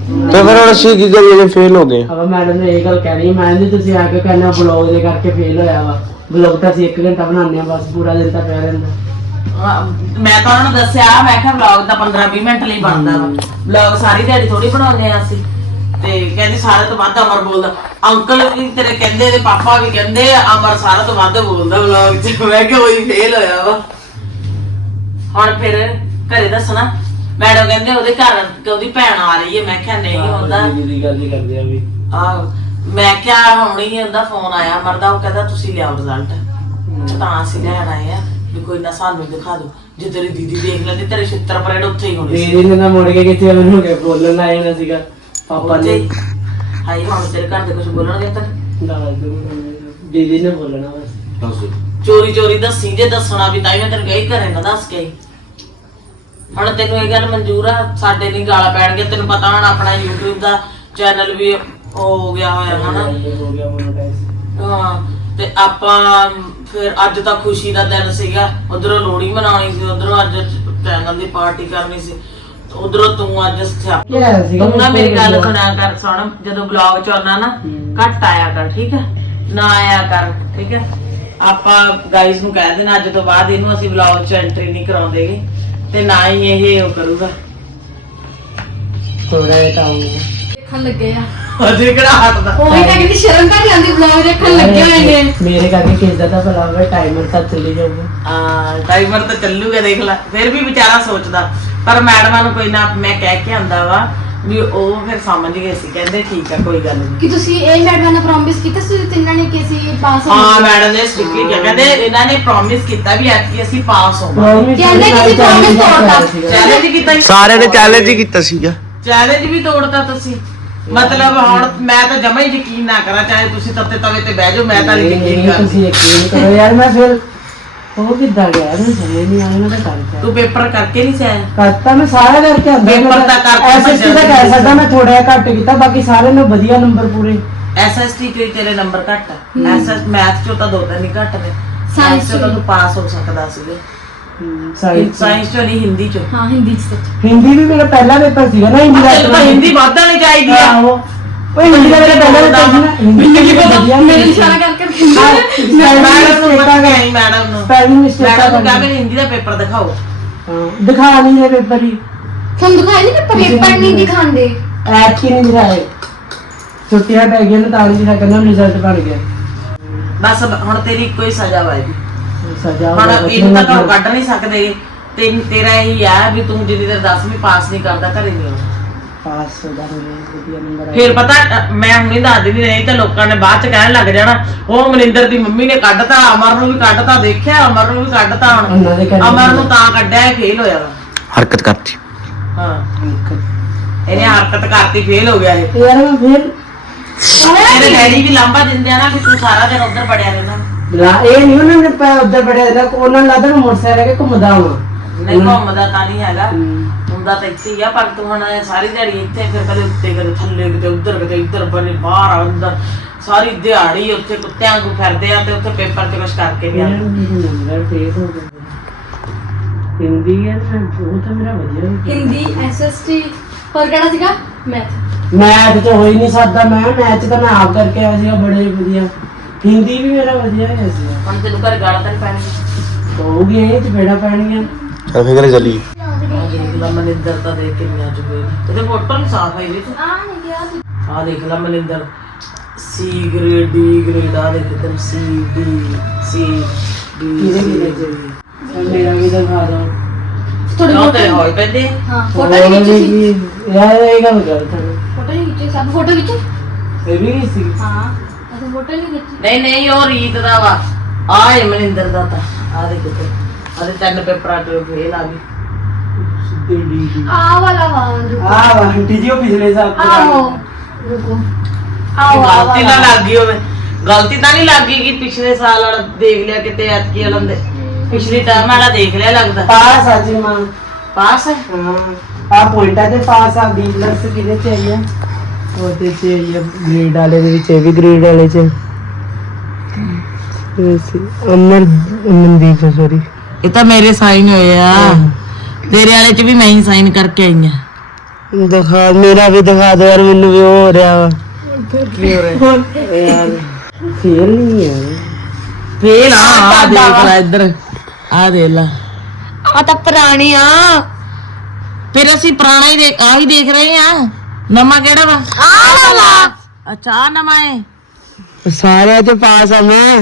S3: ਤੇ ਫਿਰ ਹੁਣ ਅਸੀਂ ਕੀ ਕਰੀਏ ਜੇ ਫੇਲ ਹੋ ਗਏ?
S5: अब मैडम ने यही गल कहनी मैं नहीं तुसी आके कहना ब्लॉग दे करके फेल होया वा ब्लॉग ਤਾਂ ਅਸੀਂ ਇੱਕ ਘੰਟਾ ਬਣਾਉਂਦੇ ਆ ਬਸ ਪੂਰਾ ਦਿਨ ਤਾਂ ਪਿਆ ਰਹਿੰਦਾ।
S1: ਮੈਂ ਤਾਂ ਉਹਨਾਂ ਨੂੰ ਦੱਸਿਆ ਮੈਂ ਕਿਹਾ ਵਲੌਗ ਤਾਂ ਪੰਦਰਾਂ ਵੀਹ ਮਿੰਟ ਲਈ ਬਣਦਾ ਵਾ ਵਲੌਗ ਸਾਰੀ ਦਿਹਾੜੀ ਥੋੜੀ ਬਣਾਉਂਦੇ ਆ ਅਸੀਂ ਤੇ ਕਹਿੰਦੀ ਸਾਰੇ ਤੋਂ ਵੱਧ ਅਮਰ ਬੋਲਦਾ ਅੰਕਲ ਵੀ ਤੇਰੇ ਕਹਿੰਦੇ ਤੇ ਪਾਪਾ ਵੀ ਕਹਿੰਦੇ ਅਮਰ ਸਾਰਾ ਤੋਂ ਵੱਧ ਬੋਲਦਾ ਵਲੌਗ 'ਚ ਮੈਂ ਕਿਹਾ ਉਹੀ ਫੇਲ ਹੋਇਆ ਵਾ ਹੁਣ ਫਿਰ ਘਰੇ ਦੱਸਣਾ ਮੈਡਮ ਕਹਿੰਦੇ ਉਹਦੇ ਘਰ ਉਹਦੀ ਭੈਣ ਆ ਰਹੀ ਹੈ ਮੈਂ ਕਿਹਾ ਨਹੀਂ ਹੁੰਦਾ
S5: ਦੀ ਗੱਲ ਹੀ ਕਰਦੇ ਆ ਵੀ
S1: ਆ ਮੈਂ ਕਿਹਾ ਹੁਣੀ ਹੀ ਉਹਦਾ ਫੋਨ ਆਇਆ ਅਮਰ ਦਾ ਉਹ ਕਹਿੰਦਾ ਤੁਸੀਂ ਲਿਆਓ ਰਿਜ਼ਲਟ ਤਾਂ ਅਸੀਂ ਲੈਣ ਆਏ ਆ ਵੀ ਕੋਈ ਨਾ ਸਾਨੂੰ ਦਿਖਾ ਦਿਓ ਜੇ ਤੇਰੀ ਦੀਦੀ ਦੇਖ ਲੈਂਦੀ ਤੇਰੇ ਛਿੱਤਰ ਪਰੇਡ ਉੱਥੇ ਹੀ ਹੋਣੀ ਸੀ
S5: ਦੀਦੀ ਨੇ ਨਾ ਮੁੜ ਕੇ ਕਿੱਥੇ ਉਹਨੂੰ ਕਿ ਬੋਲਣ ਆਏ ਨਾ ਸੀਗਾ ਪਾਪਾ ਨੇ
S1: ਹਾਈ ਹੁਣ ਤੇਰੇ ਘਰ ਦੇ ਕੁਝ ਬੋਲਣਗੇ ਤਾਂ
S5: ਦੀਦੀ ਨੇ ਬੋਲਣਾ ਬਸ
S1: ਚੋਰੀ ਚੋਰੀ ਦੱਸੀ ਜੇ ਦੱਸਣਾ ਵੀ ਤਾਂ ਹੀ ਮੈਂ ਤੈਨੂੰ ਕਹੀ ਘਰੇ ਨਾ ਦੱਸ ਕੇ ਆਈ। ਹੁਣ ਤੈਨੂੰ ਇਹ ਗੱਲ ਮਨਜ਼ੂਰ ਆ ਸਾਡੇ ਨਹੀਂ ਗਾਲਾਂ ਪੈਣਗੇ ਤੈਨੂੰ ਪਤਾ ਹੁਣ ਆਪਣਾ YouTube ਦਾ ਚੈਨਲ ਵੀ ਹੋ ਗਿਆ ਹੋਇਆ ਹਨਾ
S5: ਹੋ ਗਿਆ ਮੋਨੋਟਾਈਜ਼
S1: ਹਾਂ ਤੇ ਆਪਾਂ ਫਿਰ ਅੱਜ ਤਾਂ ਖੁਸ਼ੀ ਦਾ ਦਿਨ ਸੀਗਾ ਉਧਰੋਂ ਲੋਹੜੀ ਮਨਾਉਣੀ ਸੀ ਉਧਰੋਂ ਅੱਜ ਚੈਨਲ ਦੀ ਪਾਰਟੀ ਕਰਨੀ ਸੀ ਉਧਰੋਂ ਤੂੰ ਅੱਜ ਤੂੰ ਨਾ ਮੇਰੀ ਗੱਲ ਸੁਣਿਆ ਕਰ ਸੁਣ ਜਦੋਂ ਵਲੌਗ ਚ ਆਉਣਾ ਨਾ ਘੱਟ ਆਇਆ ਕਰ ਠੀਕ ਹੈ ਨਾ ਆਇਆ ਕਰ ਠੀਕ ਹੈ ਆਪਾਂ ਗਾਈਜ਼ ਨੂੰ ਕਹਿ ਦੇਣਾ ਅੱਜ ਤੋਂ ਬਾਅਦ ਇਹਨੂੰ ਅਸੀਂ ਵਲੌਗ ਚ ਐਂਟਰੀ ਨਹੀਂ ਕਰਾਉਂਦੇਗੇ ਤੇ ਨਾ ਹੀ ਇਹ ਉਹ ਕਰੂਗਾ
S5: ਥੋੜਾ ਜਿਹਾ ਤਾਂ
S2: ਦੇਖਣ ਲੱਗੇ ਆ
S1: ਅਜੇ ਕਿਹੜਾ ਹੱਟਦਾ
S2: ਉਹੀ ਤਾਂ ਕਹਿੰਦੀ ਸ਼ਰਮ ਤਾਂ ਨਹੀਂ ਆਉਂਦੀ ਵਲੌਗ ਦੇਖਣ ਲੱਗੇ ਹੋਏ ਨੇ
S5: ਮੇਰੇ ਕਰਕੇ ਕਿਸ ਦਾ ਤਾਂ ਭਲਾ ਹੋਵੇ ਟਾਈਮਰ ਤਾਂ ਚੱਲੀ ਜਾਊਗਾ
S1: ਹਾਂ ਟਾਈਮਰ ਤਾਂ ਚੱਲੂਗਾ ਦੇਖ ਲੈ ਫਿਰ ਵੀ ਵਿਚਾਰਾ ਸੋਚਦਾ ਪਰ ਮੈਡਮਾਂ ਨੂੰ ਕੋਈ ਨਾ ਮੈਂ ਕਹਿ ਕੇ ਆਂਦਾ ਵਾ ਵੀ ਉਹ ਫਿਰ ਸਮਝ ਗਏ ਸੀ ਕਹਿੰਦੇ ਠੀਕ ਆ ਕੋਈ ਗੱਲ ਨਹੀਂ
S2: ਕਿ ਤੁਸੀਂ ਇਹ ਮੈਡਮ ਨੇ ਪ੍ਰੋਮਿਸ ਕੀਤਾ ਸੀ ਤਿੰਨਾਂ ਨੇ ਕਿ ਅਸੀਂ ਪਾਸ
S1: ਹਾਂ ਮੈਡਮ ਨੇ ਸਟ੍ਰਿਕਟਲੀ ਕਿਹਾ ਕਹਿੰਦੇ ਇਹਨਾਂ ਨੇ ਪ੍ਰੋਮਿਸ ਕੀਤਾ ਵੀ ਐਤਕੀ ਅਸੀਂ ਪਾਸ ਹੋਵਾਂਗੇ
S2: ਕਹਿੰਦੇ ਕਿ ਅਸੀਂ promise ਤੋੜਤਾ।
S1: ਚੈਲੰਜ ਕੀਤਾ
S3: ਸਾਰਿਆਂ ਨੇ ਚੈਲੰਜ ਹੀ ਕੀਤਾ ਸੀਗਾ
S1: ਚੈਲੰਜ ਵੀ ਤੋੜਤਾ ਤੁਸੀਂ ਮਤਲਬ ਹੁਣ ਮੈਂ ਤਾਂ ਜਮਾ ਹੀ ਯਕੀਨ ਨਾ ਕਰਾਂ ਚਾਹੇ ਤੁਸੀਂ ਤੱਤੇ ਤਵੇ ਤੇ ਬਹਿ ਜਾਓ ਮੈਂ ਤਾਂ ਯਕੀਨ
S5: ਨਹੀਂ
S1: ਕਰਦੀ
S5: ਤੁਸੀਂ ਯਕੀਨ ਕਰੋ ਯਾਰ ਮੈਂ ਫਿਰ ਉਹ ਕਿੱਦਾਂ ਗਿਆ ਮੈਨੂੰ ਸਮਝ ਨਹੀਂ ਆਇਆ ਮੈਂ ਤਾਂ ਕਰਤਾ
S1: ਤੂੰ ਪੇਪਰ ਕਰਕੇ ਨਹੀਂ ਸਿਆ
S5: ਕਰਤਾ ਮੈਂ ਸਾਰਾ ਕਰਕੇ ਆਂਦਾ
S1: ਪੇਪਰ ਤਾਂ ਕਰਕੇ
S5: ਐਸਐਸਟੀ ਦਾ ਕਹਿ ਸਕਦਾ ਮੈਂ ਥੋੜਾ ਜਿਹਾ ਘੱਟ ਕੀਤਾ ਬਾਕੀ ਸਾਰੇ ਨੇ ਵਧੀਆ ਨੰਬਰ ਪੂਰੇ
S1: ਐਸਐਸਟੀ ਤੇ ਤੇਰੇ ਨੰਬਰ ਘੱਟ ਆ ਐਸਐਸ ਮੈਥ ਚੋਂ ਤਾਂ ਦੋ ਤਿੰਨ ਹੀ ਘੱਟ ਨੇ
S2: Science
S1: ਸਾਇੰਸ ਚੋਂ ਤਾਂ ਤੂੰ ਪਾਸ ਹੋ ਸਕਦਾ ਸੀਗਾ
S5: ਸਾਇੰਸ
S1: ਸਾਇੰਸ ਚੋਂ ਨਹੀਂ ਹਿੰਦੀ ਚੋਂ
S2: ਹਾਂ ਹਿੰਦੀ ਚ ਸੱਚ
S5: ਹਿੰਦੀ ਵੀ ਮੇਰਾ ਪਹਿਲਾ ਪੇਪਰ ਸੀਗਾ ਨਾ ਹਿੰਦੀ ਦਾ
S1: ਤੈਨੂੰ ਤਾਂ ਹਿੰਦੀ ਵੱਧ ਆਣੀ ਚਾਹੀਦੀ ਆ
S5: ਆਹੋ ਉਹ ਹਿੰਦੀ ਦਾ ਮੇਰਾ ਪਹਿਲਾ ਪੇਪਰ ਸੀ ਨਾ ਹਿੰਦੀ ਕੀ ਪਤਾ
S2: ਮੇਰੇ ਇਸ਼ਾਰਾ ਕਰਕੇ
S1: ਮੈਡਮ ਨੂੰ ਪਤਾ ਨਹੀਂ ਮੈਡਮ ਨੂੰ
S5: ਪਹਿਲੀ ਮਿਸਟੇਕ
S1: ਮੈਡਮ ਨੂੰ ਕਹਾਂ ਮੈਨੂੰ ਹਿੰਦੀ ਦਾ ਪੇਪਰ ਦਿਖਾਓ
S5: ਦਿਖਾ ਨਹੀਂ ਰਹੇ ਪੇਪਰ ਹੀ
S2: ਤੁਹਾਨੂੰ ਦਿਖਾਈ ਨਹੀਂ ਪੇਪਰ ਪੇਪਰ ਨਹੀਂ ਦਿਖਾਉਂਦੇ
S5: ਐਤ ਕੀ ਨਹੀਂ ਦਿਖਾਏ ਛੁੱਟੀਆਂ ਪੈ ਗਈਆਂ ਨਾ ਤਾਂ ਨਹੀਂ ਦਿਖਾ ਕਰਨਾ ਰਿਜ਼ਲਟ ਬਣ ਗਿਆ
S1: ਬਸ ਹੁਣ ਤੇਰੀ ਇੱਕੋ ਹੀ ਸਜ਼ਾ ਵਾਏਗੀ
S5: ਸਜ਼ਾ
S1: ਹੁਣ ਇਹਨੂੰ ਤਾਂ ਘਰੋਂ ਕੱਢ ਨਹੀਂ ਸਕਦੇ ਤੇ ਤੇਰਾ ਇਹੀ ਆ ਵੀ ਤੂੰ ਜਿੰਨੀ ਦੇਰ ਦਸਵੀਂ ਪਾਸ ਨਹੀਂ ਕਰਦਾ ਘਰੇ ਨਹੀਂ ਆਉਣਾ
S5: ਪਾਸ ਹੋ ਜਾਣਗੇ ਵਧੀਆ ਨੰਬਰ
S1: ਫਿਰ ਪਤਾ ਅ, ਮੈਂ ਹੁਣੇ ਦੱਸ ਦਿੰਦੀ ਨਹੀਂ ਤਾਂ ਲੋਕਾਂ ਨੇ ਬਾਅਦ ਚ ਕਹਿਣ ਲੱਗ ਜਾਣਾ ਉਹ ਮਨਿੰਦਰ ਦੀ ਮੰਮੀ ਨੇ ਕੱਢਤਾ ਅਮਰ ਨੂੰ ਵੀ ਕੱਢਤਾ ਦੇਖਿਆ ਅਮਰ ਨੂੰ ਵੀ ਕੱਢਤਾ
S5: ਉਹਨਾਂ ਦੇ
S1: ਹੁਣ
S5: ਘਰੇ
S1: ਅਮਰ ਨੂੰ ਤਾਂ ਕੱਢਿਆ ਇਹ ਫੇਲ ਹੋਇਆ ਵਾ
S3: ਹਰਕਤ ਕਰਤੀ
S1: ਹਾਂ ਇਹਨੇ ਹਰਕਤ ਕਰਤੀ ਫੇਲ ਹੋ ਗਿਆ ਇਹ
S5: ਯਾਰ ਮੈਂ ਫਿਰ
S1: ਤੇਰੇ ਡੈਡੀ ਵੀ ਲਾਂਬਾ ਦਿੰਦੇ ਆ ਨਾ ਵੀ ਤੂੰ ਸਾਰਾ ਦਿਨ ਉੱਧਰ ਪੜਿਆ ਰਹਿੰਦਾ
S5: ਲਾ ਇਹ ਨਹੀਂ ਉਹਨਾਂ ਨੇ ਪਾ ਉੱਧਰ ਬੜਿਆ ਦਾ ਉਹਨਾਂ ਨੂੰ ਲੱਗਦਾ ਮੈਂ ਮੋਟਰਸਾਈਕਲ ਕੇ ਘੁੰਮਦਾ ਹਾਂ
S1: ਨਹੀਂ ਘੁੰਮਦਾ ਤਾਂ ਨਹੀਂ ਹੈਗਾ ਹੁੰਦਾ ਤਾਂ ਇੱਥੇ ਹੀ ਆ ਪਰ ਤੂੰ ਹੁਣ ਸਾਰੀ ਦਿਹਾੜੀ ਇੱਥੇ ਫਿਰ ਕਦੇ ਉੱਤੇ ਕਦੇ ਥੱਲੇ ਕਿਤੇ ਉੱਧਰ ਕਿਤੇ ਇੱਧਰ ਬਣੇ ਬਾਹਰ ਅੰਦਰ ਸਾਰੀ ਦਿਹਾੜੀ ਉੱਥੇ ਕੁੱਤਿਆਂ ਵਾਂਗੂ ਫਿਰਦੇ ਆ ਤੇ ਉੱਥੇ ਪੇਪਰ 'ਚ ਕੁਛ ਕਰਕੇ ਵੀ ਆਉਂਦੇ
S5: ਨੰਬਰ ਫੇਸ ਹੋ ਗਿਆ ਹਿੰਦੀ ਯਾਰ ਉਹ ਤਾਂ ਮੇਰਾ ਵਧੀਆ ਸੀ।
S2: ਹਿੰਦੀ ਐਸਐਸਟੀ ਪਰ ਕਿਹੜਾ ਸੀਗਾ ਮੈਥ
S5: ਮੈਥ ਚ ਹੋ ਹੀ ਨਹੀਂ ਸਕਦਾ ਮੈਂ ਮੈਥ ਤਾਂ ਮੈਂ ਆਪ ਕਰਕੇ ਆਇਆ ਸੀਗਾ ਬੜੇ ਵਧੀਆ ਹਿੰਦੀ ਵੀ ਮੇਰਾ ਵਧੀਆ ਹੈ ਸੀ
S1: ਹੁਣ ਤੈਨੂੰ ਘਰ ਗਾਲਾਂ ਤਾਂ ਨਹੀਂ ਪੈਣਗੀਆਂ
S5: ਹੋਊਗੀ ਇਹ ਚ ਬੇੜਾ ਪੈਣੀਆਂ
S3: ਚਲ ਫੇਰ ਘਰੇ ਚੱਲੀਏ
S1: ਆਹ ਦੇਖ ਲਾ ਮਨਿੰਦਰ ਤਾਂ ਦੇਖ ਕਿੰਨੀਆਂ ਚ ਹੋਈ ਉਹਦੇ ਫੋਟੋ ਨਹੀਂ ਸਾਫ ਆਈ ਵਿੱਚ
S2: ਆ ਨਹੀਂ ਗਿਆ
S1: ਆਹ ਦੇਖ ਲਾ Maninder C grade D grade ਆ ਦੇਖ ਤੈਨੂੰ ਸੀ ਡੀ ਸੀ ਡੀ
S5: ਕਿਹਦੇ ਕਿਹਦੇ ਚ ਸਰ ਮੇਰਾ ਵੀ ਦਿਖਾ ਦੋ
S2: ਥੋੜੀ
S1: ਉਹ
S2: ਫੋਟੋ
S1: ਤੇ ਹੋਈ ਪੈਂਦੇ
S2: ਹਾਂ ਫੋਟੋ ਨਹੀਂ ਖਿੱਚੀ ਸੀ
S5: ਯਾਰ ਇਹ ਗੱਲ ਗਲਤ ਹੈ
S2: ਫੋਟੋ ਨਹੀਂ ਖਿੱਚੀ ਸਭ ਫੋਟੋ ਖਿੱਚੀ
S5: ਇਹ ਵੀ ਨਹੀਂ ਸੀ
S2: ਹਾਂ ਅਸੀਂ ਫੋਟੋ ਨਹੀਂ ਖਿੱਚੀ
S1: ਨਹੀਂ ਨਹੀਂ ਉਹ ਰੀਤ ਦਾ ਵਾ ਆਹ ਹੈ ਮਨਿੰਦਰ ਦਾ ਤਾਂ ਆਹ ਦੇਖ ਤੇ ਆਦੇ ਤਿੰਨ ਪੇਪਰਾਂ ਚ ਫੇਲ ਆ ਗਈ
S5: ਸਿੱਧੇ ਡੀ ਡੀ
S2: ਆ ਵਾਲਾ ਵਾਂ
S5: ਆ ਵਾ ਆਂਟੀ ਜੀ ਉਹ ਪਿਛਲੇ ਸਾਲ ਤੋਂ
S2: ਆਓ ਰੁਕੋ ਆਓ ਆਓ
S1: ਗਲਤੀ ਨਾ ਲੱਗ ਗਈ ਹੋਵੇ ਗਲਤੀ ਤਾਂ ਨਹੀਂ ਲੱਗ ਗਈ ਕਿ ਪਿਛਲੇ ਸਾਲ ਵਾਲਾ ਦੇਖ ਲਿਆ ਕਿਤੇ ਐਤਕੀ ਵਾਲਾ ਦੇ ਪਿਛਲੀ ਟਰਮ ਵਾਲਾ ਦੇਖ ਲਿਆ ਲੱਗਦਾ
S5: ਪਾਸ ਆ ਜੀ ਮਾਂ
S1: ਪਾਸ ਹੈ
S5: ਹਾਂ ਆ ਪੁਆਇੰਟਾਂ ਦੇ ਪਾਸ ਆ ਬੀ ਪਲੱਸ ਕਿਹਦੇ ਚ ਆਈ ਆ ਉਹਦੇ ਚ ਆਈ ਆ ਗ੍ਰੇਡ ਵਾਲੇ ਦੇ ਵਿੱਚ ਇਹ ਵੀ ਗ੍ਰੇਡ ਵਾਲੇ ਚ ਅਮਰ ਮਨਦੀਪ ਸੌਰੀ
S1: ਇਹ ਤਾਂ ਮੇਰੇ ਸਾਈਨ ਹੋਏ ਆ ਤੇਰੇ ਵਾਲੇ ਚ ਵੀ ਮੈਂ ਹੀ ਸਾਈਨ ਕਰਕੇ ਆਈ ਆ
S5: दिखा मेरा भी दिखा दो यार, मैनू भी हो रहा वा
S1: ਕੀ ਹੋ ਰਿਹਾ
S5: यार। फेल नहीं है
S1: ਫੇਲ ਆ ਆ ਦੇਖ ਲੈ ਇੱਧਰ ਆ ਦੇਖ ਲੈ
S2: ਆ ਤਾਂ ਪੁਰਾਣੀ ਆ
S1: ਫਿਰ ਅਸੀਂ ਪੁਰਾਣਾ ਹੀ ਦੇਖ ਆ ਹੀ ਦੇਖ ਰਹੇ ਆ ਨਵਾਂ ਕਿਹੜਾ ਵਾ
S2: ਆ ਵਾ
S1: ਅੱਛਾ ਆਹ ਨਵਾਂ ਹੈ
S5: सारे तो पास है मैं।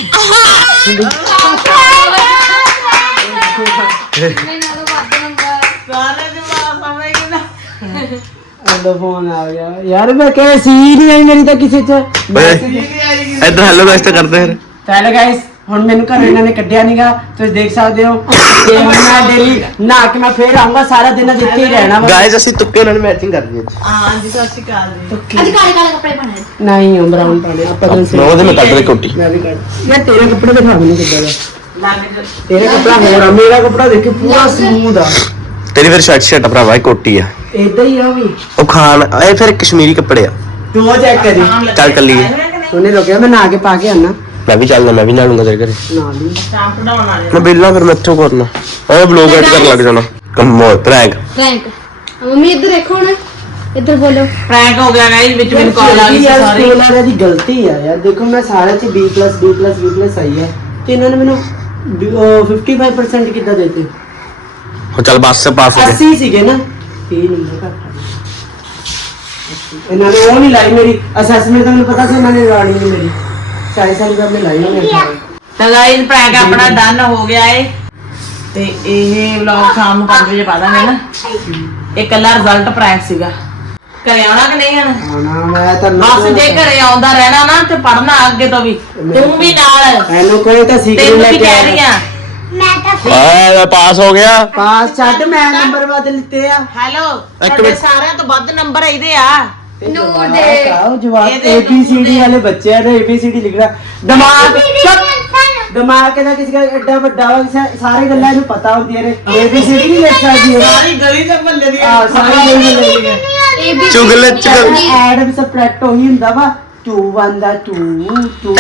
S1: ਸਾਰੇ ਦੇ ਬਾਪ ਆਵੇਗੀ ਨਾ
S5: अब फोन आ गया यार, मैं कह सी नहीं आई मेरी तो किसी च
S3: इधर हेलो गाइस तो करते हैं।
S5: चलो गाइस ਹੁਣ ਮੈਨੂੰ ਘਰ ਇਹਨਾਂ ਨੇ ਕੱਢਿਆ ਨਹੀਂਗਾ, ਤੁਸੀਂ ਦੇਖ ਸਕਦੇ ਹੋ। ਤੇ ਹੁਣ ਮੈਂ ਡੇਲੀ ਨਹਾ ਕੇ ਮੈਂ ਫੇਰ ਆਉਂਗਾ, ਸਾਰਾ ਦਿਨ ਅੱਜ ਇੱਥੇ ਹੀ ਰਹਿਣਾ ਵਾ।
S3: गाइस ਅਸੀਂ ਤੁੱਕੇ ਨਾਲ ਮੈਚਿੰਗ ਕਰਦੀ ਹੈ।
S1: ਹਾਂ ਜੀ ਸਤਿ ਸ਼੍ਰੀ ਅਕਾਲ ਜੀ
S2: ਅੱਜ ਕਾਲੇ ਕਾਲੇ ਕੱਪੜੇ ਪਾਣੇ
S5: ਨਹੀਂ ਉਹ ਬਰਾਊਨ ਪਾਣੇ ਆਪਾਂ ਤਾਂ
S3: ਮੈਂ ਉਹਦੇ ਮੈਂ ਕੱਢ ਦੇ ਕੋਟੀ।
S5: ਮੈਂ ਵੀ ਕੱਢ ਯਾਰ ਤੇਰੇ ਕੱਪੜੇ ਦਿਖਾ ਮੈਨੂੰ ਕਿੱਦਾਂ ਦਾ।
S1: ਲੱਗ ਜਾ
S5: ਤੇਰੇ ਕੱਪੜਾ ਹੋਰ ਆ, ਮੇਰਾ ਕੱਪੜਾ ਦੇਖੀ ਪੂਰਾ ਸਮੂਥ ਆ।
S3: ਤੇਰੀ ਫਿਰ ਸ਼ਰਟ ਸ਼ਰਟ ਭਰਾਵਾ ਕੋਟੀ ਆ
S5: ਇਦਾਂ ਹੀ ਆ ਵੀ।
S3: ਉਹ ਖਾਨ ਇਹ ਫਿਰ ਕਸ਼ਮੀਰੀ ਕੱਪੜੇ ਆ।
S5: ਤੂੰ ਉਹ ਚੈੱਕ ਕਰੀ।
S3: ਚੱਲ ਚੱਲੀਏ।
S5: ਉਹਨੇ ਰੋਕਿਆ, ਮੈਂ ਨਹਾ ਕੇ ਪਾ ਕੇ ਆਣਾ
S3: ਮੈਂ ਵੀ ਚੱਲਦਾ, ਮੈਂ ਵੀ ਨਾ ਲੂੰਗਾ ਤੇਰੇ ਘਰੇ।
S5: ਨਾ ਲਈ
S1: ਸ਼ਾਮ ਕਢਾਉਣ ਵਾਲੇ
S3: ਮੈਂ ਬਿੱਲਾ ਫਿਰ ਮੈਂ ਇੱਥੋਂ ਕਰਨਾ ਉਹ ਬਲੌਗ ਐਡ ਕਰਨ ਲੱਗ ਜਾਣਾ ਕੰਮੋ ਪ੍ਰੈਂਕ।
S2: ਰੈਂਕ ਮੰਮੀ ਇੱਧਰ ਦੇਖੋ ਨਾ, ਇੱਧਰ ਬੋਲੋ।
S1: ਪ੍ਰੈਂਕ ਹੋ ਗਿਆ ਗਾਇਸ ਵਿੱਚ ਮੈਨੂੰ ਕਾਲ ਆ ਗਈ ਸੀ
S5: ਯਾਰ
S1: ਸਾਰੀ
S5: ਸਕੂਲ ਵਾਲਿਆਂ ਦੀ ਗਲਤੀ ਆ ਯਾਰ। ਦੇਖੋ ਮੈਂ ਸਾਰੇ ਚ B plus B plus B plus ਆਈ ਹੈ ਤੇ ਇਹਨਾਂ ਨੇ ਮੈਨੂੰ ਪਚਪਨ ਪਰਸੈਂਟ ਕਿੱਦਾਂ ਦੇਤੇ?
S3: ਹੋ ਚੱਲ ਬੱਸ ਪਾਸ ਹੋ ਗਏ।
S5: अस्सी ਸੀਗੇ ਨਾ, ਤੀਹ ਨੰਬਰ ਘੱਟ ਆ। ਇਹਨਾਂ ਨੇ ਉਹ ਨਹੀਂ ਲਾਈ ਮੇਰੀ ਅਸੈਸਮੈਂਟ, ਤਾਂ ਮੈਨੂੰ ਪਤਾ ਸੀ ਇਹਨਾਂ ਨੇ ਲਾਣੀ ਨਹੀਂ ਮੇਰੀ। ਚਾਲੀ ਸਾਲ ਦਾ ਮੈਂ ਲਾਈ ਨਾ ਮੇਰੇ
S1: ਤਾਂ ਗਾਇਸ ਪ੍ਰੈਂਕ ਆਪਣਾ ਡਨ ਹੋ ਗਿਆ ਏ ਤੇ ਇਹ ਵਲੌਗ ਸ਼ਾਮ ਨੂੰ ਪੰਜ ਵਜੇ ਪਾ ਦਾਂਗੇ ਨਾ। ਇਹ ਕੱਲਾ ਰਿਜ਼ਲਟ ਪ੍ਰੈਂਕ ਸੀਗਾ। ਘਰੇ ਆਉਣਾ ਕਿ ਨਹੀਂ ਆਉਣਾ?
S5: ਆਣਾ ਮੈਂ ਤਾਂ
S1: ਬਸ ਜੇ ਘਰੇ ਆਉਂਦਾ ਰਹਿਣਾ ਨਾ ਤੇ ਪੜਨਾ ਅੱਗੇ ਤੋਂ ਵੀ ਤੂੰ ਵੀ ਨਾਲ
S5: ਇਹਨੂੰ ਕੋਈ ਤਾਂ ਸਿੱਖ
S1: ਤੈਨੂੰ
S5: ਲੈ
S1: ਵੀ
S5: ਕੇ
S1: ਕਹਿ ਰਹੀ ਆ
S3: ਆ ਮੈਂ ਪਾਸ ਹੋ ਗਿਆ।
S5: ਪਾਸ ਛੱਡ, ਮੈਂ ਨੰਬਰ ਵੱਧ ਲਿੱਤੇ ਆ।
S1: ਹੈਲੋ
S3: ਇੱਕ
S1: ਤੁਹਾਡੇ
S3: ਮਿੰਟ।
S1: ਸਾਰਿਆਂ ਤੋਂ ਵੱਧ ਨੰਬਰ ਇਹਦੇ ਆ
S5: ਨੂਰ ਦੇ ਆਓ ਜਵਾਬ
S1: ਇਹਦੇ
S5: A B C D ਵਾਲੇ ਬੱਚੇ ਆ ਤੇ A B C D ਲਿਖਣਾ ਦਿਮਾਗ ਦਿਮਾਗ ਇਹਦਾ ਕਿਸੇ ਦਾ ਐਡਾ ਵੱਡਾ ਵਾ, ਸਾ- ਸਾਰੇ ਗੱਲਾਂ ਇਹਨੂੰ ਪਤਾ ਹੁੰਦੀਆਂ ਨੇ। A B C D ਨਹੀਂ ਲਿਖ ਸਕਦੀ ਇਹ।
S1: ਸਾਰੀ ਗਲੀ ਦੇ ਮੱਲੇ ਦੀ
S5: ਆ ਸਾਰੀ ਗੱਲ ਲਿਖ ਹੈ।
S3: ਚੁਗਲ ਚੁਗਲ
S5: ਐਡ ਵੀ ਸਬਟ੍ਰੈਕਟ ਉਹੀ ਹੁੰਦਾ ਵਾ, two one ਦਾ two two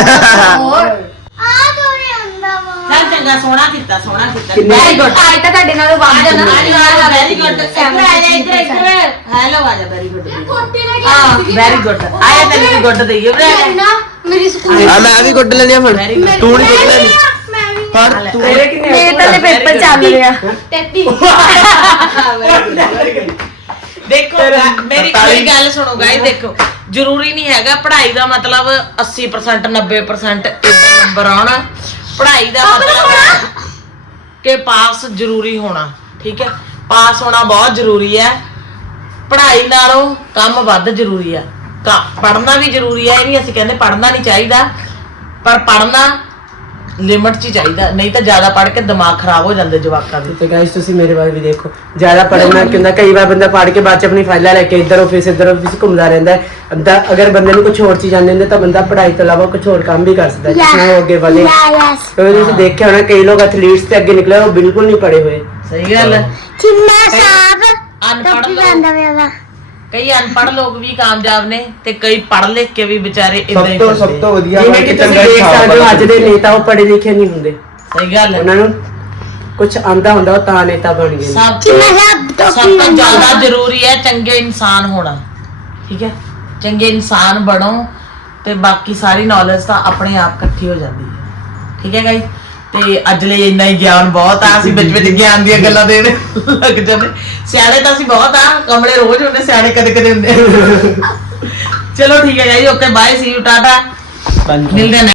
S1: ਚੱਲ ਚੰਗਾ ਸੋਹਣਾ ਕੀਤਾ ਸੋਹਣਾ ਕੀਤਾ
S5: ਕਿੰਨੇ?
S1: ਵੈਰੀ ਗੁੱਡ
S2: ਆਈ ਤਾਂ ਤੁਹਾਡੇ ਨਾਲੋਂ ਵੱਧ ਜਾਣਾ।
S1: ਵੈਰੀ ਗੁੱਡ ਇੱਧਰ ਆ ਜਾ ਇੱਧਰ ਇੱਧਰ ਹੈਲੋ ਆ ਜਾ ਵੈਰੀ ਗੁੱਡ ਹਾਂ ਵੈਰੀ ਗੁੱਡ ਆਇਆ ਤੈਨੂੰ ਵੀ ਗੁੱਡ ਦਈਏ ਵੀਰੇ
S2: ਨਾ ਮੇਰੀ ਸਕੂਲ
S3: ਆ ਮੈਂ ਵੀ ਗੁੱਡ ਲੈਣੀ ਆ ਫਿਰ
S1: ਵੈਰੀ ਗੁੱਡ
S3: ਤੂੰ ਨਹੀਂ ਗੁੱਡ ਲੈਣੀ
S2: ਮੈਂ ਵੀ
S3: ਫੜ ਤੂੰ
S5: ਤੇਰੇ ਕਿੰਨੇ
S2: ਮੇਰੇ ਤਾਂ ਤੇ ਪੇਪਰ ਚੱਲ ਰਿਹਾ ਤੇਤੀ
S1: ਦੇਖੋ ਮੇਰੀ ਕੋਈ ਗੱਲ ਸੁਣੋ ਗਾਇਸ ਦੇਖੋ ਜ਼ਰੂਰੀ ਨਹੀਂ ਹੈਗਾ ਪੜ੍ਹਾਈ ਦਾ ਮਤਲਬ अस्सी परसेंट नब्बे परसेंट ਇਦਾਂ ਨੰਬਰ ਆਉਣਾ। ਪੜ੍ਹਾਈ ਦਾ ਮਤਲਬ ਕਿ ਪਾਸ ਜ਼ਰੂਰੀ ਹੋਣਾ। ਠੀਕ ਹੈ ਪਾਸ ਹੋਣਾ ਬਹੁਤ ਜ਼ਰੂਰੀ ਹੈ। ਪੜ੍ਹਾਈ ਨਾਲੋਂ ਕੰਮ ਵੱਧ ਜ਼ਰੂਰੀ ਆ। ਪੜ੍ਹਨਾ ਵੀ ਜ਼ਰੂਰੀ ਹੈ, ਇਹ ਨਹੀਂ ਅਸੀਂ ਕਹਿੰਦੇ ਪੜ੍ਹਨਾ ਨਹੀਂ ਚਾਹੀਦਾ, ਪਰ ਪੜ੍ਹਨਾ ਲਿਮਟ 'ਚ ਹੀ ਚਾਹੀਦਾ, ਨਹੀਂ ਤਾਂ ਜ਼ਿਆਦਾ ਪੜ੍ਹ ਕੇ ਦਿਮਾਗ ਖਰਾਬ ਹੋ ਜਾਂਦੇ ਜਵਾਕਾਂ ਦੇ।
S5: ਤੇ ਗਾਇਸ ਤੁਸੀਂ ਮੇਰੇ ਬਾਰੇ ਵੀ ਦੇਖੋ, ਜ਼ਿਆਦਾ ਪੜ੍ਹਨਾ ਕਿ ਹੁੰਦਾ, ਕਈ ਵਾਰ ਬੰਦਾ ਪੜ੍ਹ ਕੇ ਬਾਅਦ ਚ ਆਪਣੀ ਫਾਈਲਾਂ ਲੈ ਕੇ ਇੱਧਰ ਆਫਿਸ ਇੱਧਰ ਆਫਿਸ ਘੁੰਮਦਾ ਰਹਿੰਦਾ ਹੈ। ਅੱਧਾ ਅਗਰ ਬੰਦੇ ਨੂੰ ਕੁਝ ਹੋਰ ਚੀਜ਼ ਆਉਂਦੀ ਹੁੰਦੀ ਤਾਂ ਬੰਦਾ ਪੜ੍ਹਾਈ ਤੋਂ ਇਲਾਵਾ ਕੁਝ ਹੋਰ ਕੰਮ ਵੀ ਕਰ ਸਕਦਾ ਜਿਸ ਨਾਲ ਉਹ ਅੱਗੇ ਵਧੇ। ਕਿਉਂਕਿ ਤੁਸੀਂ ਦੇਖਿਆ ਹੋਣਾ ਕਈ ਲੋਕ ਐਥਲੀਟਸ ਤੇ ਅੱਗੇ ਨਿਕਲੇ ਉਹ ਬਿਲਕੁਲ ਨਹੀਂ ਪੜ੍ਹੇ ਹੋਏ।
S1: ਸਹੀ ਗੱਲ ਹੈ।
S2: ਕਿੰਨਾ ਸਾਫ
S1: ਅਨਪੜ੍ਹ ਲੋਕ ਕਈ ਅਨਪੜ੍ਹ ਲੋਕ ਵੀ ਕਾਮਯਾਬ ਨੇ ਤੇ ਕਈ ਪੜ੍ਹ ਲਿਖ ਕੇ ਵੀ ਵਿਚਾਰੇ ਇਦਾਂ ਹੀ
S3: ਸਭ ਤੋਂ
S1: ਫਿਰਦੇ।
S3: ਸਭ ਤੋਂ ਵਧੀਆ
S5: ਜਿਵੇਂ ਕਿ ਤੁਸੀਂ ਦੇਖ ਸਕਦੇ ਹੋ ਅੱਜ ਦੇ ਨੇਤਾ ਉਹ ਪੜ੍ਹੇ ਲਿਖੇ ਨਹੀਂ ਹੁੰਦੇ,
S1: ਸਹੀ ਗੱਲ ਹੈ।
S5: ਉਹਨਾਂ ਨੂੰ ਕੁਝ ਆਂਦਾ ਹੁੰਦਾ ਉਹ ਤਾਂ ਨੇਤਾ ਬਣ ਗਏ ਨੇ।
S1: ਸਭ ਤੋਂ ਸਭ ਤੋਂ ਜ਼ਿਆਦਾ ਜ਼ਰੂਰੀ ਹੈ ਚੰਗੇ ਇਨਸਾਨ ਹੋਣਾ। ਠੀਕ ਹੈ ਚੰਗੇ ਇਨਸਾਨ ਬਣੋ ਤੇ ਬਾਕੀ ਸਾਰੀ ਨੌਲੇਜ ਤਾਂ ਆਪਣੇ ਆਪ ਇਕੱਠੀ ਹੋ ਜਾਂਦੀ ਹੈ। ਠੀਕ ਹੈ ਗਾਇਸ ਤੇ ਅੱਜ ਲਈ ਇੰਨਾ ਹੀ ਗਿਆਨ ਬਹੁਤ ਆ। ਅਸੀਂ ਵਿੱਚ ਵਿੱਚ ਗਿਆਨ ਦੀਆਂ ਗੱਲਾਂ ਦੇਣ ਲੱਗ ਜਾਂਦੇ। ਸਿਆਣੇ ਤਾਂ ਅਸੀਂ ਬਹੁਤ ਆ, ਕਮਲੇ ਰੋਜ਼ ਹੁੰਦੇ, ਸਿਆਣੇ ਕਦੇ ਕਦੇ ਹੁੰਦੇ। ਚਲੋ ਠੀਕ ਹੈ guys okay bye see you ਟਾਟਾ ਮਿਲਦੇ ਹਾਂ।